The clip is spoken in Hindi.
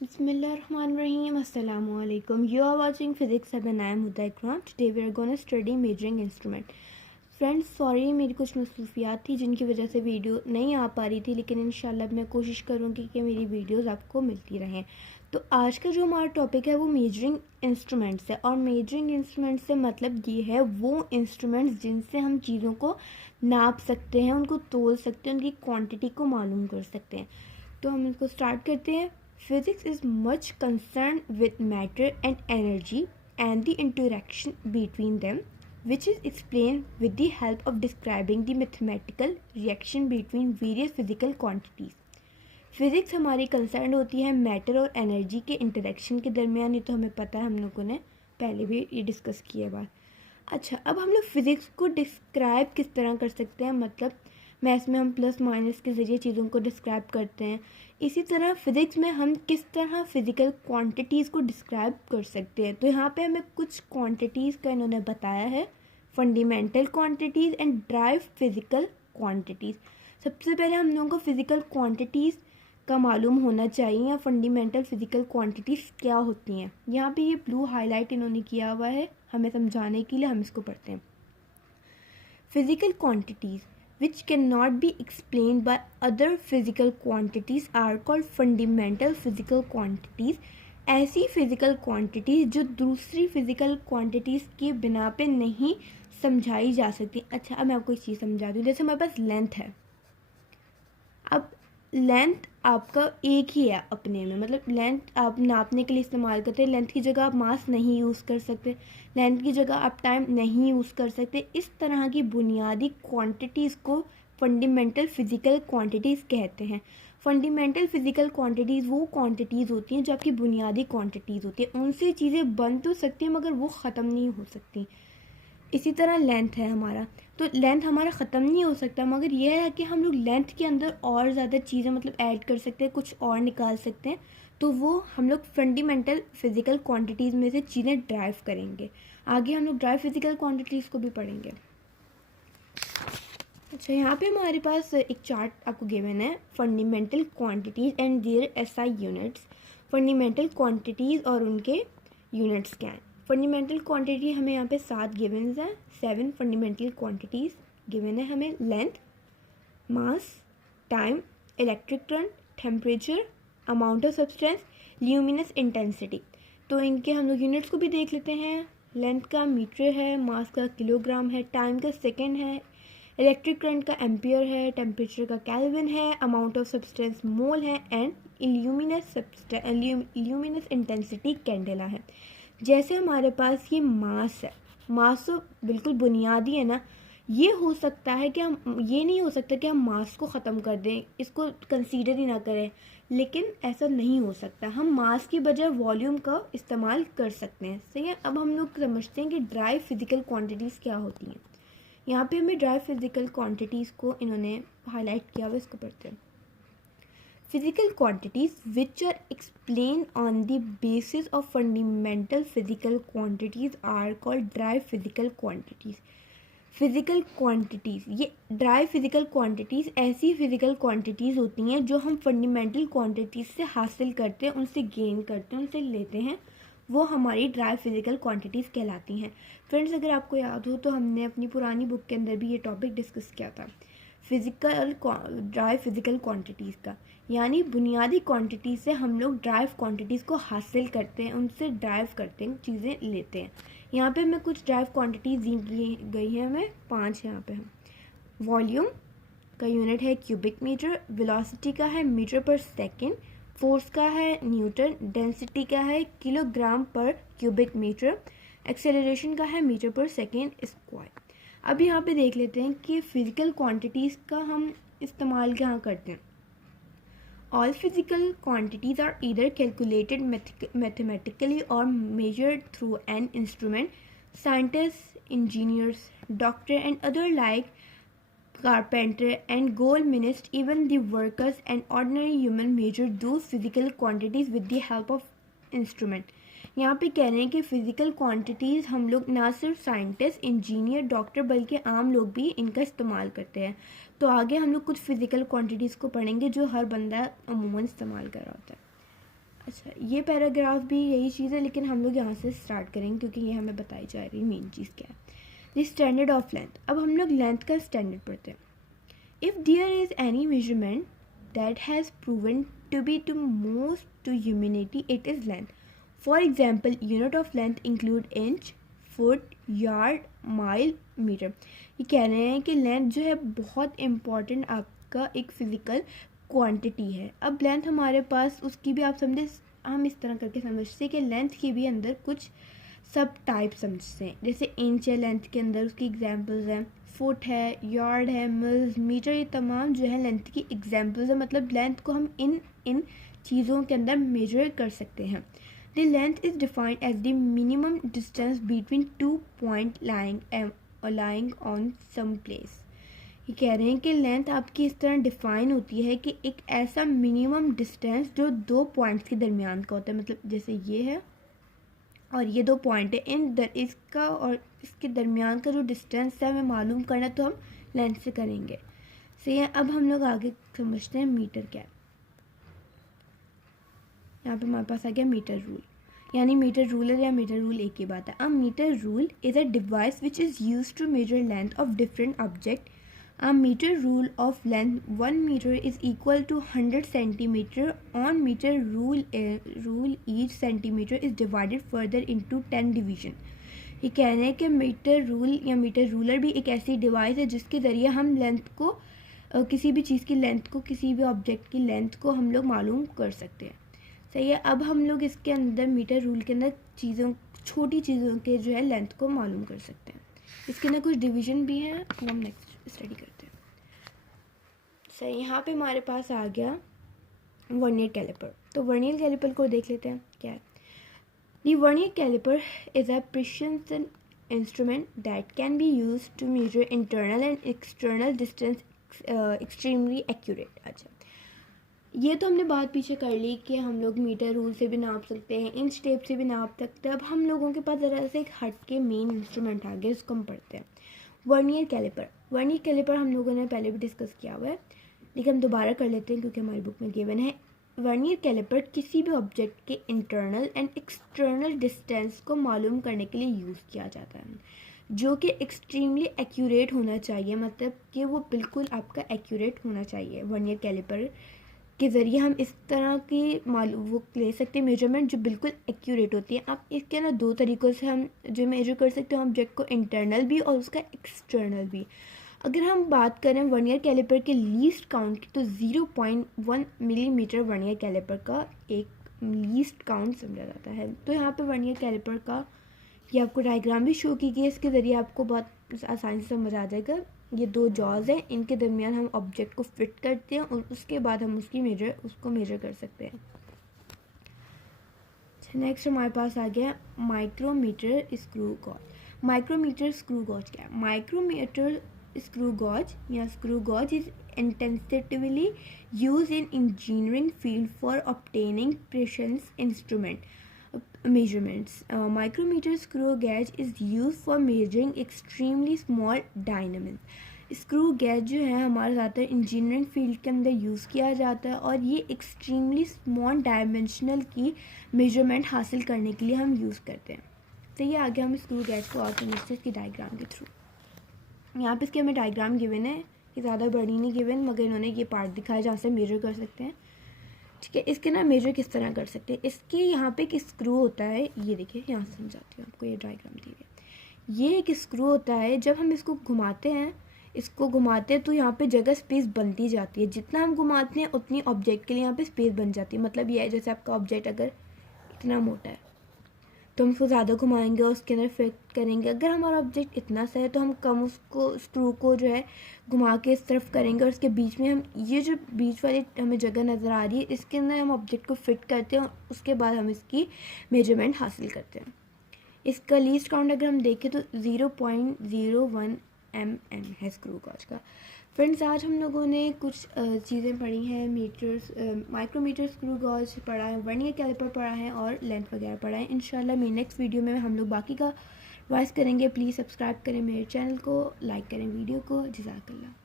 Bismillahirrahmanirrahim. Assalamu alaikum. You are watching Physics 7. I am Huda Ikram. Today we are going to study measuring instrument. Friends sorry, मेरी कुछ मसरूफियात थी जिनकी वजह से वीडियो नहीं आ पा रही थी, लेकिन इंशाल्लाह मैं कोशिश करूँगी कि मेरी वीडियोस आपको मिलती रहें। तो आज का जो हमारा टॉपिक है वो मेजरिंग इंस्ट्रूमेंट्स है, और मेजरिंग इंस्ट्रूमेंट्स से मतलब ये है वो इंस्ट्रूमेंट्स जिनसे हम चीज़ों को नाप सकते हैं, उनको तोल सकते हैं, उनकी क्वांटिटी को मालूम कर सकते हैं। तो हम इसको स्टार्ट करते हैं। Physics is much concerned with matter and energy and the interaction between them, which is explained with the help of describing the mathematical reaction between various physical quantities. Physics हमारी कंसर्न होती है मैटर और एनर्जी के इंटरेक्शन के दरमियान। ये तो हमें पता है, हम लोगों ने पहले भी ये डिस्कस किया है बात। अच्छा, अब हम लोग फिज़िक्स को डिस्क्राइब किस तरह कर सकते हैं, मतलब मैथ्स में हम प्लस माइनस के ज़रिए चीज़ों को डिस्क्राइब करते हैं, इसी तरह फिज़िक्स में हम किस तरह फिज़िकल क्वांटिटीज़ को डिस्क्राइब कर सकते हैं। तो यहाँ पे हमें कुछ क्वांटिटीज़ का इन्होंने बताया है, fundamental quantities and drive physical quantities. सबसे पहले हम लोगों को फिज़िकल क्वांटिटीज़ का मालूम होना चाहिए, या फंडामेंटल फिज़िकल क्वांटिटीज़ क्या होती हैं। यहाँ पे ये ब्लू हाईलाइट इन्होंने किया हुआ है हमें समझाने के लिए, हम इसको पढ़ते हैं। Physical quantities which cannot be explained by other physical quantities are called fundamental physical quantities. ऐसी फिज़िकल क्वांटिटीज़ जो दूसरी फिज़िकल क्वांटिटीज़ की बिना पे नहीं समझाई जा सकती। अच्छा, अब मैं आपको एक चीज़ समझा दूँ। जैसे हमारे पास लेंथ है, अब लेंथ आपका एक ही है अपने में, मतलब लेंथ आप नापने के लिए इस्तेमाल करते हैं। लेंथ की जगह आप मास नहीं यूज़ कर सकते, लेंथ की जगह आप टाइम नहीं यूज़ कर सकते। इस तरह की बुनियादी क्वांटिटीज़ को फंडामेंटल फ़िज़िकल क्वांटिटीज़ कहते हैं। फंडामेंटल फ़िज़िकल क्वांटिटीज़ वो क्वांटिटीज़ होती हैं जो आपकी बुनियादी क्वांटिटीज़ होती हैं। उनसे चीज़ें बन तो सकती हैं मगर वो ख़त्म नहीं हो सकती। इसी तरह लेंथ है हमारा, तो लेंथ हमारा ख़त्म नहीं हो सकता, मगर यह है कि हम लोग लेंथ के अंदर और ज़्यादा चीज़ें मतलब ऐड कर सकते हैं, कुछ और निकाल सकते हैं। तो वो हम लोग फंडामेंटल फ़िज़िकल क्वांटिटीज़ में से चीज़ें ड्राइव करेंगे। आगे हम लोग ड्राइव फिज़िकल क्वांटिटीज़ को भी पढ़ेंगे। अच्छा, यहाँ पे हमारे पास एक चार्ट आपको गिवन है, fundamental quantities and their SI units. Fundamental quantities और उनके यूनिट्स क्या हैं। फंडामेंटल क्वांटिटी हमें यहाँ पे 7 गिवन्स हैं, 7 फंडामेंटल क्वांटिटीज़ गिवन है हमें। Length, mass, time, electric current, temperature, amount of substance, luminous intensity. तो इनके हम लोग यूनिट्स को भी देख लेते हैं। लेंथ का मीटर है, मास का किलोग्राम है, टाइम का सेकेंड है, इलेक्ट्रिक करंट का एम्पियर है, टेम्परेचर का केल्विन है, अमाउंट ऑफ सब्सटेंस मोल है, एंड ल्यूमिनस इंटेंसिटी कैंडेला है। जैसे हमारे पास ये मास है, मास तो बिल्कुल बुनियादी है ना। ये हो सकता है कि हम, ये नहीं हो सकता कि हम मास को ख़त्म कर दें, इसको कंसीडर ही ना करें, लेकिन ऐसा नहीं हो सकता। हम मास की बजाय वॉल्यूम का इस्तेमाल कर सकते हैं, सही है। अब हम लोग समझते हैं कि ड्राइव फिज़िकल क्वांटिटीज़ क्या होती हैं। यहाँ पे हमें ड्राइव फिज़िकल क्वांटिटीज़ को इन्होंने हाईलाइट किया हुआ, इसको पढ़ते हैं। Physical quantities which are explained on the basis of fundamental physical quantities are called dry physical quantities. Physical quantities, ये ड्राई फिज़िकल क्वांटिटीज़ ऐसी फ़िज़िकल क्वांटिटीज़ होती हैं जो हम फंडामेंटल क्वांटिटीज़ से हासिल करते हैं, उनसे गेन करते हैं, उनसे लेते हैं, वो हमारी ड्राई फिज़िकल क्वांटिटीज़ कहलाती हैं। फ्रेंड्स, अगर आपको याद हो तो हमने अपनी पुरानी बुक के अंदर भी ये टॉपिक डिस्कस किया था, फिज़िकल ड्राई फिज़िकल क्वांटिटीज़ का। यानी बुनियादी क्वांटिटी से हम लोग ड्राइव क्वांटिटीज़ को हासिल करते हैं, उनसे ड्राइव करते हैं, चीज़ें लेते हैं। यहाँ पे हमें कुछ ड्राइव क्वांटिटीज़ दी गई हैं, हमें 5 यहाँ पे हम। वॉल्यूम का यूनिट है क्यूबिक मीटर, वेलोसिटी का है मीटर पर सेकेंड, फोर्स का है न्यूटन, डेंसिटी का है किलोग्राम पर क्यूबिक मीटर, एक्सेलरेशन का है मीटर पर सेकेंड स्क्वायर। अब यहाँ पे देख लेते हैं कि फ़िज़िकल क्वांटिटीज़ का हम इस्तेमाल कहाँ करते हैं। All physical quantities are either calculated mathematically or measured through an instrument. Scientists, engineers, doctors and other like carpenter and goldsmiths, even the workers and ordinary human measure those physical quantities with the help of instrument. यहाँ पे कह रहे हैं कि फ़िज़िकल क्वांटिटीज़ हम लोग ना सिर्फ साइंटिस्ट, इंजीनियर, डॉक्टर बल्कि आम लोग भी इनका इस्तेमाल करते हैं। तो आगे हम लोग कुछ फ़िज़िकल क्वांटिटीज़ को पढ़ेंगे जो हर बंदा अमूमन इस्तेमाल कर रहा होता है। अच्छा, ये पैराग्राफ भी यही चीज़ है, लेकिन हम लोग यहाँ से स्टार्ट करेंगे क्योंकि ये हमें बताई जा रही मेन चीज़ क्या है। The standard of length. अब हम लोग लेंथ का स्टैंडर्ड पढ़ते हैं। If there is any measurement that has proven to be to most to humanity, it is length. For example, unit of length include inch, foot, yard, mile, metre. ये कह रहे हैं कि लेंथ जो है बहुत इम्पॉर्टेंट आपका एक फ़िज़िकल क्वांटिटी है। अब लेंथ हमारे पास उसकी भी आप समझे, हम इस तरह करके समझते हैं कि लेंथ के भी अंदर कुछ सब टाइप समझते हैं। जैसे इंच है लेंथ के अंदर, उसकी एग्जांपल्स हैं, फुट है, यार्ड है, मील्स, मीटर, ये तमाम जो है लेंथ की एग्जांपल्स है। मतलब लेंथ को हम इन चीज़ों के अंदर मेजर कर सकते हैं। The length is defined as the minimum distance between two point lying on some place. ये कह रहे हैं कि लेंथ आपकी इस तरह डिफ़ाइन होती है कि एक ऐसा मिनिमम डिस्टेंस जो दो पॉइंट्स के दरमियान का होता है। मतलब जैसे ये है और ये दो पॉइंट है, इसका और इसके दरमियान का जो डिस्टेंस है हमें मालूम करना, तो हम लेंथ से करेंगे। सही है। अब हम लोग आगे समझते हैं मीटर क्या है। यहाँ पे हमारे पास आ गया मीटर रूल, यानी मीटर रूलर या मीटर रूल एक ही बात है। अब metre rule is a device which is use to measure length of different object. A meter rule of length 1 meter is equal to 100 centimeter. On meter rule each centimeter is divided further into 10 division. ये कह रहे हैं कि मीटर रूल या मीटर रूलर भी एक ऐसी डिवाइस है जिसके ज़रिए हम लेंथ को किसी भी चीज़ की लेंथ को, किसी भी ऑब्जेक्ट की लेंथ को हम लोग मालूम कर सकते हैं। सही है। अब हम लोग इसके अंदर मीटर रूल के अंदर छोटी चीज़ों के जो है लेंथ को मालूम कर सकते हैं। इसके अंदर कुछ डिवीज़न भी हैं, हम नेक्स्ट स्टडी करते हैं। सही, यहाँ पे हमारे पास आ गया वर्नियर कैलिपर। तो वर्नियर कैलिपर को देख लेते हैं क्या है। The vernier caliper is a precision instrument that can be use to measure internal and external distance extremely accurate. अच्छा, ये तो हमने बात पीछे कर ली कि हम लोग मीटर रूल से भी नाप सकते हैं, इंच टेप से भी नाप सकते हैं। अब हम लोगों के पास ज़रा से एक हट के मेन इंस्ट्रूमेंट आ गया, इसको हम पढ़ते हैं। Vernier caliper. वर्नियर कैलिपर हम लोगों ने पहले भी डिस्कस किया हुआ है, लेकिन हम दोबारा कर लेते हैं क्योंकि हमारी बुक में गिवन है। वर्नियर कैलिपर किसी भी ऑब्जेक्ट के इंटरनल एंड एक्सटर्नल डिस्टेंस को मालूम करने के लिए यूज़ किया जाता है, जो कि एक्सट्रीमली एक्यूरेट होना चाहिए। मतलब कि वो बिल्कुल आपका एक्यूरेट होना चाहिए। वर्नियर कैलिपर के ज़रिए हम इस तरह की वो ले सकते हैं मेजरमेंट जो बिल्कुल एक्यूरेट होती है। आप इसके ना दो तरीक़ों से हम जो मेजर कर सकते हैं ऑब्जेक्ट को, इंटरनल भी और उसका एक्सटर्नल भी। अगर हम बात करें वर्नियर कैलिपर के लीस्ट काउंट की, तो 0.1 मिलीमीटर वर्नियर कैलिपर का एक लीस्ट काउंट समझा जाता है। तो यहाँ पे वर्नियर कैलिपर का ये आपको डायग्राम भी शो की गई है, इसके ज़रिए आपको बहुत आसानी से समझ आ जाएगा। ये दो जॉज हैं, इनके दरमियान हम ऑब्जेक्ट को फिट करते हैं और उसके बाद हम उसको मेजर कर सकते हैं। नेक्स्ट हमारे पास आ गया micrometer screw gauge. Micrometer screw gauge क्या है? माइक्रोमीटर स्क्रू गॉज या screw gauge is intensively use in engineering field for obtaining precision instrument measurements. Micrometer screw gauge is used for measuring extremely small dimensions. Screw gauge जो है हमारे ज़्यादातर इंजीनियरिंग फील्ड के अंदर यूज़ किया जाता है और ये एक्सट्रीमली स्मॉल डायमेंशनल की मेजरमेंट हासिल करने के लिए हम यूज़ करते हैं। तो ये आगे हम स्क्रू गैज को और समझते हैं इसकी डायग्राम के थ्रू। यहाँ पे इसके हमें डायग्राम गिवन है, कि ज़्यादा बड़ी नहीं गिवन, मगर इन्होंने ये पार्ट दिखाया जहाँ से मेजर कर सकते हैं। ठीक है, इसके ना मेजर किस तरह कर सकते हैं। इसके यहाँ पे एक स्क्रू होता है, ये देखिए यहाँ से समझाती हूँ आपको, ये डायग्राम दी है। ये एक स्क्रू होता है, जब हम इसको घुमाते हैं तो यहाँ पे जगह स्पेस बनती जाती है। जितना हम घुमाते हैं उतनी ऑब्जेक्ट के लिए यहाँ पे स्पेस बन जाती है। मतलब ये है जैसे आपका ऑब्जेक्ट अगर इतना मोटा है तो हम उसको ज़्यादा घुमाएंगे और उसके अंदर फिट करेंगे। अगर हमारा ऑब्जेक्ट इतना सा है तो हम कम उसको स्क्रू को जो है घुमा के इस तरफ करेंगे और उसके बीच में हम ये जो बीच वाली हमें जगह नज़र आ रही है इसके अंदर हम ऑब्जेक्ट को फिट करते हैं और उसके बाद हम इसकी मेजरमेंट हासिल करते हैं। इसका लीस्ट काउंट अगर हम देखें तो 0.01 mm है स्क्रू गॉज का। फ्रेंड्स, आज हम लोगों ने कुछ चीज़ें पढ़ी हैं, मीटर्स, माइक्रोमीटर स्क्रू गॉज पढ़ा है, वर्नियर कैलिपर पढ़ा है और लेंथ वगैरह पढ़ा है। इंशाल्लाह मेरे नेक्स्ट वीडियो में हम लोग बाकी का रिवाइज करेंगे। प्लीज़ सब्सक्राइब करें मेरे चैनल को, लाइक करें वीडियो को। जज़ाकल्लाह।